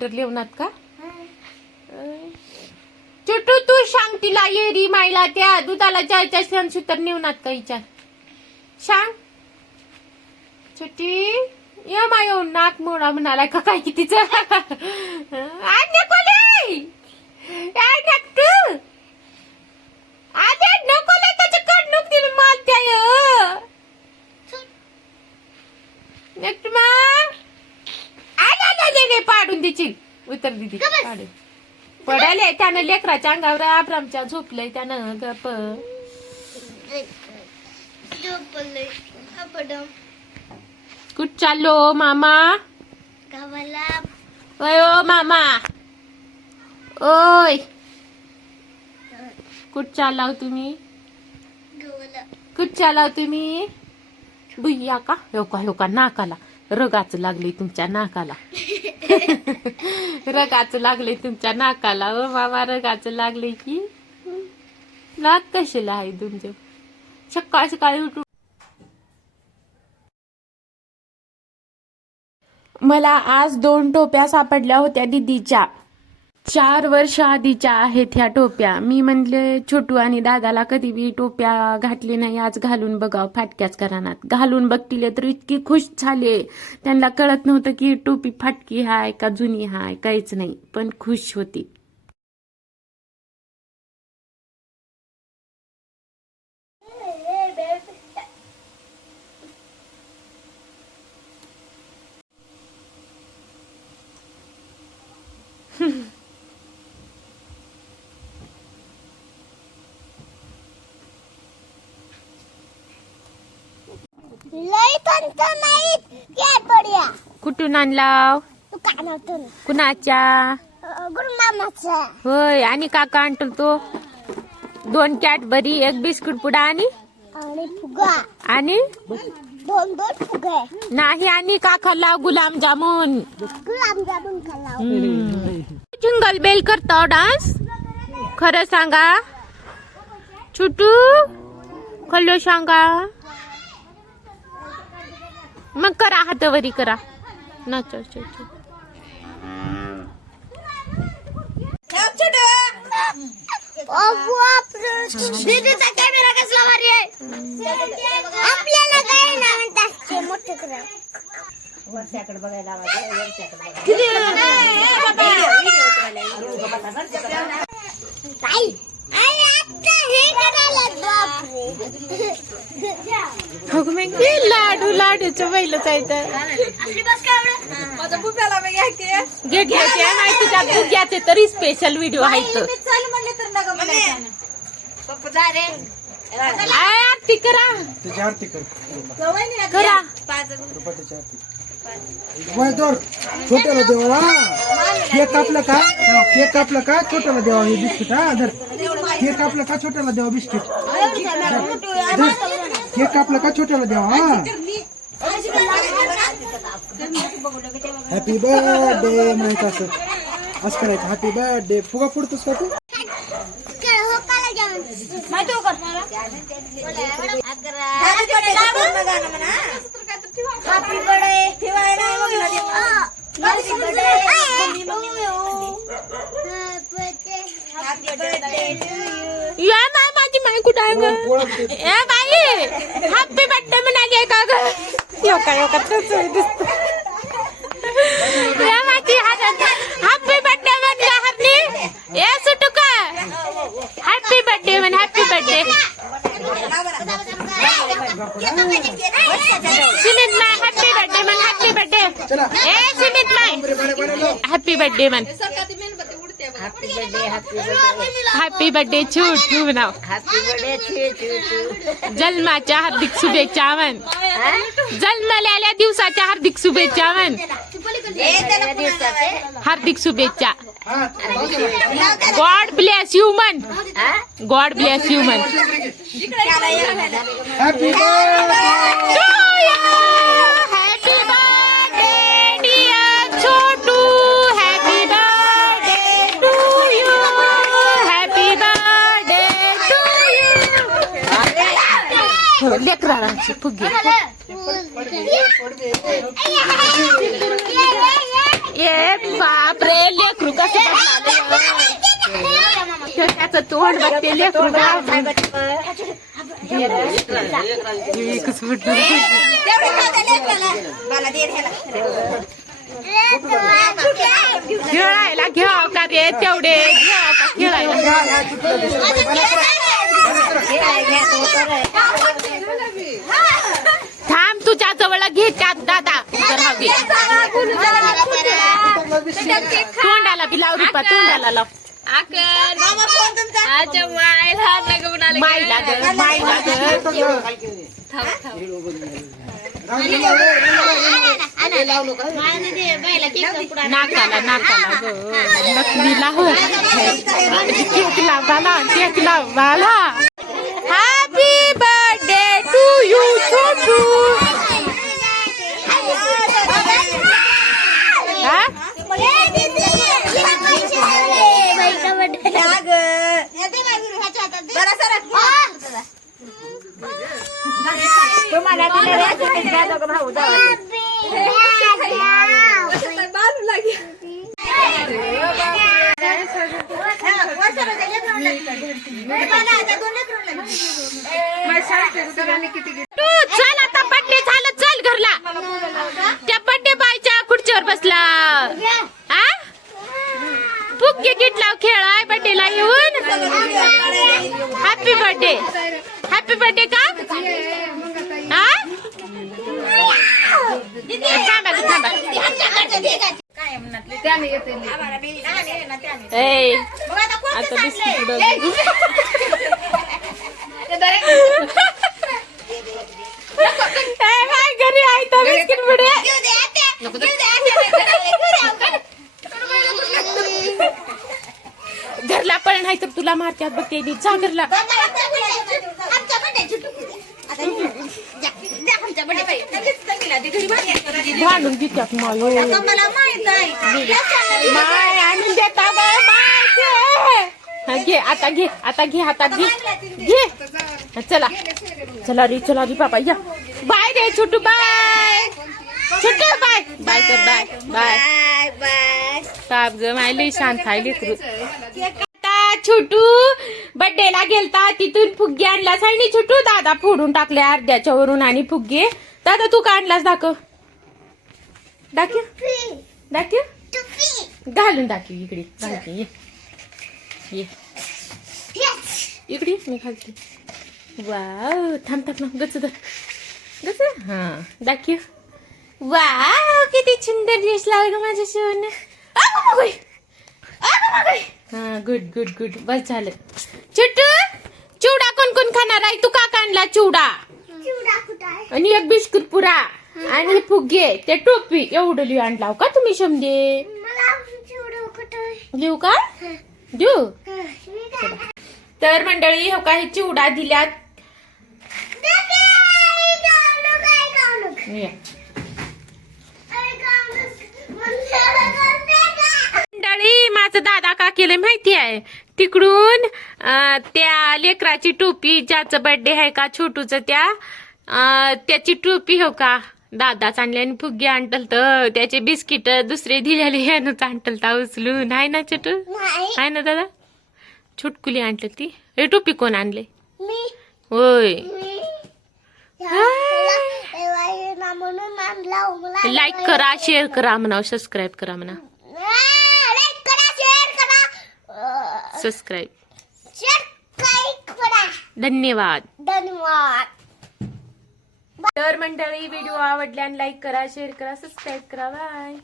तर लिहूनात का? चुटू तू सांग तिला येरी मायला त्या दुधाला जायच्या सण सुतर नेऊनात का विचार सांग. सुटी या माय नाक मोडा म्हणाला का काय कितीच? नकोले त्याच्या कडणूक दिली माल त्या नेक्स्ट मा आला ना दे देशील उतर दिदी पडाले त्यानं लेकराच्या अंगावर आब्रामच्या झोपलंय त्यानं गप कुठ चाललो मामा? ओय ओ मामा. ओय. कुठ चालाव तुम्ही? कुठ चालाव तुम्ही? बुయ్యా का? हो का हो का नाकाला? रगाच लागले तुमच्या नाकाला. रगाच लागले तुमच्या नाकाला. ओ मामा रगाच लागले की? नाक कशाला आहे तुमचं? सकाळ सकाळी उठून मला आज दोन टोप्या सापडल्या होत्या दिदीच्या. चार वर्ष आधीच्या आहेत ह्या टोप्या. मी म्हणले छोटू आणि दादाला कधी बी टोप्या घातली नाही आज घालून बघाव फाटक्याच करानात घालून बघतील तर इतकी खुश झाले. त्यांना कळत नव्हतं की टोपी फाटकी हाय का जुनी हाय काहीच नाही. पण खुश होती. कुठून आणलाव? कुणाच्या? होय आणि काका आणतो तो. दोन कॅटबरी एक बिस्कुट पुडा आणि? आणि फुगा. आणि? दोन दोन फुगे. नाही आणि का खाल्ला गुलाबजामुन खाल्ला जिंगल बेल करतो डान्स? खरं सांगा. छोटू खल्लो सांगा. मग करा हातावरी करा. ना चल चल चल. दीदीचा कॅमेरा कसला भारी आहे आपल्याला काय ना म्हणतात मोठे करा अरे आता लाडू लाडूचं पहिलंच आहे तर. घे घे घे. नाही तुझ्या फुग्याचे तरी स्पेशल व्हिडिओ आहेत. आय, आरती करा. त्याची आरती कर. करा. रुपा त्याची आरती. वय दोर छोट्याला देवा. केक कापलं का? हा, केक कापलं का? छोट्याला देवा हे बिस्किट हा धर. केक कापलं का? छोट्याला देवा बिस्किट. केक कापलं का छोट्याला देवा? हा. हॅपी बर्थडे माहीत असं. असं करायचं. हॅपी बर्थडे फुगा फोडतोस का तू? हॅपी बर्थडे या माय माझी ग ए बाई हॅपी बर्थडे म्हणाली का ग योका योका तोच दिसतो। या माझी हातात हॅपी बर्थडे म्हण हॅपी ए सुटू का हॅपी बर्थडे म्हण हॅपी बर्थडे सुमित माय हॅपी बर्थडे म्हण हॅपी बर्थडे ए सुमित माय हॅपी बर्थडे म्हण। हॅपी बर्थडे छोटू म्हणाव जन्माच्या हार्दिक शुभेच्छा म्हण जन्मलेल्या दिवसाच्या हार्दिक शुभेच्छा म्हण हार्दिक शुभेच्छा. गॉड ब्लेस यू म्हण गॉड ब्लेस यू म्हण हॅपी लेकरांची फुगे ये बापरे लेकरू कसं. त्याचं तोंड बघते लेकरू. एकच म्हटलं. खेळायला घ्याव का रे तेवढे घ्याव का खेळायला तुझ्या जवळ घेतात दादा. जर हवी. तोंडाला बी लाव रुपा तोंडाला लाव. मायला ग मायला ग नाकाला नाकाला ग. हो केक लावाला केक लावाला. हॅपी बर्थडे टू यू छोटू हा तू चल आता बर्थडे झालं चल घरला त्या बर्थडे बायच्या खुर्चीवर बसला हा फुगे लाव खेळाय बर्थडे येऊन हॅपी बर्थडे हॅपी बर्थडे का आता बिस्किट उडवली. घरी आहे तर बिस्किट पुढे. घरला पण नाही तर तुला मारत्यात बघ ते जा घरला भांडून घेत्यात माय मला माहीत आहे. माय आणून देता ग माय घे. हा, घे आता घे आता घे. हातात घे. घे हा, चला चला रे चला रे बाबा या. बाय रे छोटू बाय. छोटू बाय. बाय कर बाय. बाय. Bye bye. साप ग माय लई शांत आहे लेकरू आता छोटू बर्थडे ला गेलता तिथून फुगे आणलास आणि छोटू दादा फोडून टाकले अर्ध्याच्या वरून आणि फुगे दादा तू का आणलास? दाखव. दाखव. दाखव. घालून दाखव इकडे. घालते ये. ये. इकडे मी घालते. वाव थांब थांब थांब. गच धर. गच? हा दाखव. वाव किती सुंदर ड्रेस लावला ग माझ्या शिवण हा गुड गुड गुड बस झालं. चिट्टू चिवडा कोण कोण खाणार आहे? तू का आणला चिवडा? आणि एक बिस्कुट पुरा. आणि फुगे. ते टोपी. एवढं लिहू आणला का तुम्ही समजे लिहू का? देऊ तर मंडळी हो काही चिवडा दिल्यात. या. मंडळी माझं दादा का केलं माहिती आहे? तिकडून त्या लेकराची टोपी ज्याचं बर्थडे आहे का छोटूचं त्या त्याची टोपी हो का? दादाच आणले आणि फुगे आणटल तर. त्याचे बिस्किट दुसरे दिलेले ह्यानंच आणटल ता उचलून. आहे ना छोटू आहे ना दादा? छुटकुली आणलं ती. हे टोपी कोण आणले? होय. लाईक करा शेअर करा म्हणा सबस्क्राईब करा म्हणा. सबस्क्राईब धन्यवाद. धन्यवाद. तर मंडळी व्हिडिओ आवडल्यान लाईक करा शेअर करा सबस्क्राईब करा. बाय